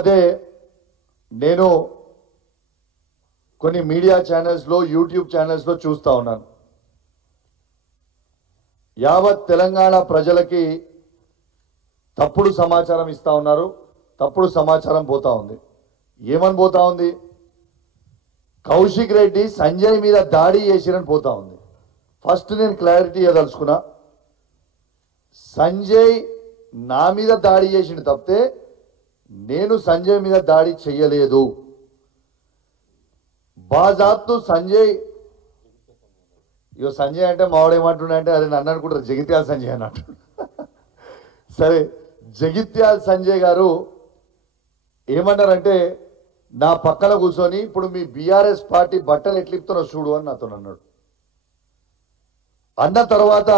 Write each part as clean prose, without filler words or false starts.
అదే నేను కొన్ని మీడియా ఛానల్స్ లో యూట్యూబ్ ఛానల్స్ లో చూస్తా ఉన్నాను. యావత్ తెలంగాణ ప్రజలకి తప్పుడు సమాచారం ఇస్తా ఉన్నారు. తప్పుడు సమాచారం పోతా ఉంది. ఏమని పోతా ఉంది? కౌశిక్ రెడ్డి సంజయ్ మీద దాడి చేసిరని పోతా ఉంది. ఫస్ట్ నేను క్లారిటీ ఇవ్వదలుచుకున్నా. సంజయ్ నా మీద దాడి చేసిన తప్పితే నేను సంజయ్ మీద దాడి చెయ్యలేదు. బాజాబ్తు సంజయ్ సంజయ్ అంటే మావాడేమంటున్నా అంటే అదే నన్ను అనుకుంటారు జగిత్యాల సంజయ్ అన్నట్టు. సరే, జగిత్యాల సంజయ్ గారు ఏమన్నారంటే నా పక్కన కూర్చొని ఇప్పుడు మీ బీఆర్ఎస్ పార్టీ బట్టలు ఎట్లిపుతున్నా చూడు అని నాతో అన్నాడు. అన్న తర్వాత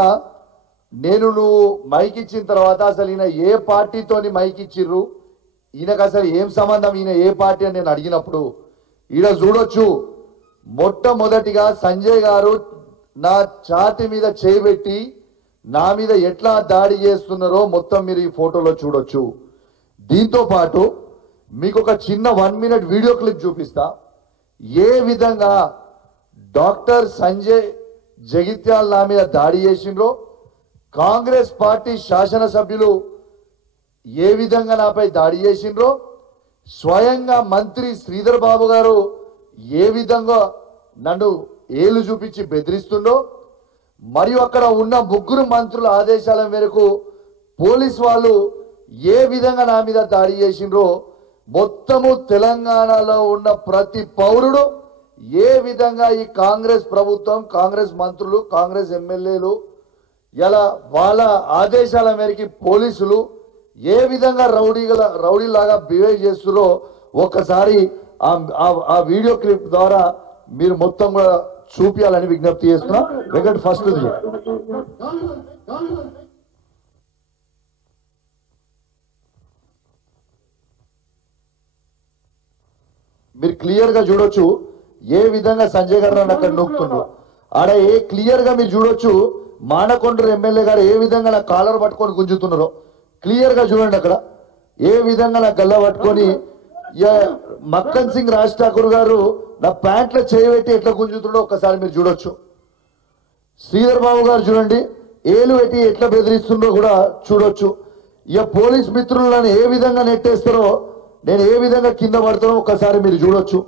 నేను నువ్వు మైక్ ఇచ్చిన తర్వాత అసలు ఈయన ఏ పార్టీతోని మైక్ ఇచ్చిర్రు, ఈయనకు అసలు ఏం సంబంధం, ఈయన ఏ పార్టీ అని నేను అడిగినప్పుడు ఈయన చూడొచ్చు మొట్టమొదటిగా సంజయ్ గారు నా ఛాతి మీద చేయబెట్టి నా మీద ఎట్లా దాడి చేస్తున్నారో మొత్తం మీరు ఈ ఫోటోలో చూడొచ్చు. దీంతో పాటు మీకు ఒక చిన్న 1 మినిట్ వీడియో క్లిప్ చూపిస్తా. ఏ విధంగా డాక్టర్ సంజయ్ జగిత్యాల నా మీద దాడి చేసిండ్రో, కాంగ్రెస్ పార్టీ శాసనసభ్యులు ఏ విధంగా నాపై దాడి చేసిండ్రో, స్వయంగా మంత్రి శ్రీధర్ బాబు గారు ఏ విధంగా నన్ను ఏలు చూపించి బెదిరిస్తుండో, మరియు అక్కడ ఉన్న 3 మంత్రుల ఆదేశాల మేరకు పోలీస్ వాళ్ళు ఏ విధంగా నా మీద దాడి చేసిండ్రో మొత్తము తెలంగాణలో ఉన్న ప్రతి పౌరుడు ఏ విధంగా ఈ కాంగ్రెస్ ప్రభుత్వం, కాంగ్రెస్ మంత్రులు, కాంగ్రెస్ ఎమ్మెల్యేలు ఇలా వాళ్ళ ఆదేశాల మేరకు పోలీసులు ఏ విధంగా రౌడీలాగా బిహేవ్ చేస్తున్నారో ఒక్కసారి ఆ వీడియో క్లిప్ ద్వారా మీరు మొత్తం కూడా చూపించాలని విజ్ఞప్తి చేస్తున్నా. వెంకట్ ఫస్ట్ మీరు క్లియర్ గా చూడొచ్చు ఏ విధంగా సంజయ్ గారు నన్ను అక్కడ నొక్కుతుండ్రు. ఆడ క్లియర్ గా మీరు చూడొచ్చు మానకొండ్రు ఎమ్మెల్యే గారు ఏ విధంగా నా కాలర్ పట్టుకొని గుంజుతున్నారో క్లియర్ గా చూడండి. అక్కడ ఏ విధంగా నా గల్ల పట్టుకొని మక్కన్ సింగ్ రాజ్ ఠాకూర్ గారు నా ప్యాంట్లో చేయబెట్టి ఎట్లా గుంజుతుండో ఒక్కసారి మీరు చూడొచ్చు. శ్రీధర్ బాబు గారు చూడండి ఏలు పెట్టి ఎట్లా బెదిరిస్తుండో కూడా చూడొచ్చు. ఇక పోలీస్ మిత్రులను ఏ విధంగా నెట్టేస్తారో, నేను ఏ విధంగా కింద పడతానో ఒక్కసారి మీరు చూడొచ్చు.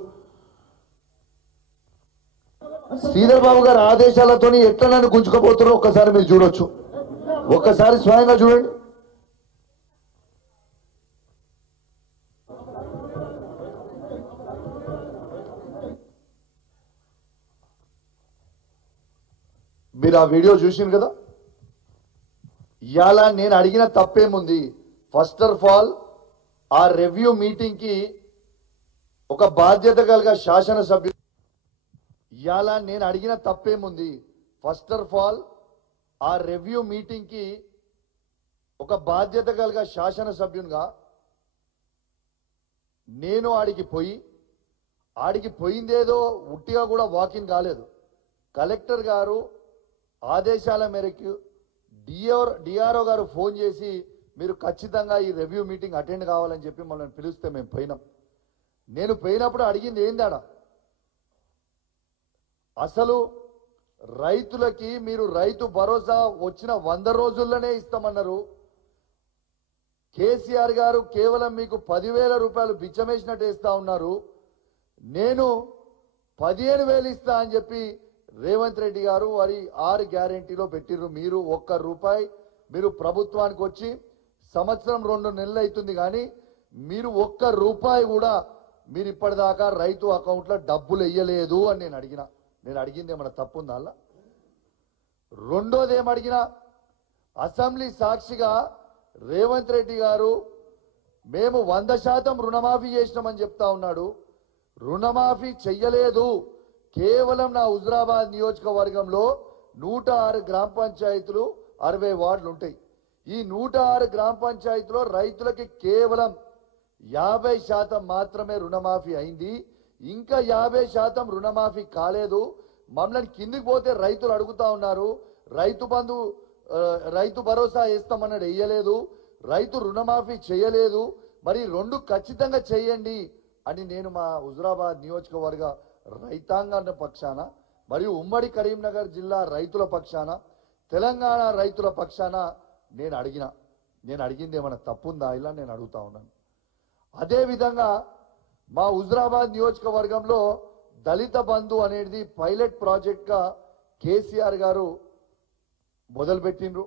శ్రీధర్ బాబు గారు ఆదేశాలతో ఎట్లా నన్ను గుంజుకపోతారో ఒక్కసారి మీరు చూడొచ్చు. ఒక్కసారి స్వయంగా చూడండి. మీరు ఆ వీడియో చూసిండ్రు కదా. ఇవాళ నేను అడిగిన తప్పేముంది? ఫస్ట్ ఆఫ్ ఆల్ ఆ రివ్యూ మీటింగ్ కి ఒక బాధ్యత కలిగిన శాసనసభ్యులు, ఇవాళ నేను అడిగిన తప్పేముంది? ఫస్ట్ ఆఫ్ ఆల్ ఆ రివ్యూ మీటింగ్ కి ఒక బాధ్యత కలిగిన శాసనసభ్యునిగా నేను ఆడికి పోయిందేదో ఉట్టిగా కూడా వాకింగ్ కాలేదు. కలెక్టర్ గారు ఆదేశాల మేరకు డిఆర్ఓ గారు ఫోన్ చేసి మీరు ఖచ్చితంగా ఈ రివ్యూ మీటింగ్ అటెండ్ కావాలని చెప్పి మనల్ని పిలిస్తే మేము పోయినాం. నేను పోయినప్పుడు అడిగింది ఏందాడ, అసలు రైతులకి మీరు రైతు భరోసా వచ్చిన 100 రోజుల్లోనే ఇస్తామన్నారు. కేసీఆర్ గారు కేవలం మీకు 10,000 రూపాయలు బిచ్చమేసినట్టు ఇస్తా ఉన్నారు. నేను 15,000 ఇస్తా అని చెప్పి రేవంత్ రెడ్డి గారు వారి 6 గ్యారెంటీలో పెట్టిర్రు. మీరు 1 రూపాయి మీరు ప్రభుత్వానికి వచ్చి సంవత్సరం 2 నెలలు అవుతుంది, కానీ మీరు 1 రూపాయి కూడా మీరు ఇప్పటిదాకా రైతు అకౌంట్లో డబ్బులు వేయలేదు అని నేను అడిగింది ఏమన్నా తప్పుందా? అలా రెండోది ఏమడిగినా, అసెంబ్లీ సాక్షిగా రేవంత్ రెడ్డి గారు మేము 100% రుణమాఫీ చేసినామని చెప్తా ఉన్నాడు. రుణమాఫీ చెయ్యలేదు. కేవలం నా హుజరాబాద్ నియోజకవర్గంలో 106 గ్రామ పంచాయతీలు 60 వార్డులు ఉంటాయి. ఈ 106 గ్రామ పంచాయతీలో రైతులకి కేవలం 50% మాత్రమే రుణమాఫీ అయింది. ఇంకా 50% రుణమాఫీ కాలేదు. మమ్మల్ని కిందికి పోతే రైతులు అడుగుతా ఉన్నారు, రైతు బంధు రైతు భరోసా వేస్తామన్నాడు, వేయలేదు. రైతు రుణమాఫీ చేయలేదు. మరి రెండు ఖచ్చితంగా చేయండి అని నేను మా హుజురాబాద్ నియోజకవర్గ రైతాంగాన్ని పక్షాన మరియు ఉమ్మడి కరీంనగర్ జిల్లా రైతుల పక్షాన తెలంగాణ రైతుల పక్షాన నేను అడిగింది ఏమైనా తప్పుందా ఇలా నేను అడుగుతా ఉన్నాను. అదే విధంగా మా హుజురాబాద్ నియోజకవర్గంలో దళిత బంధు అనేది పైలట్ ప్రాజెక్ట్ గా కేసీఆర్ గారు మొదలుపెట్టిండ్రు.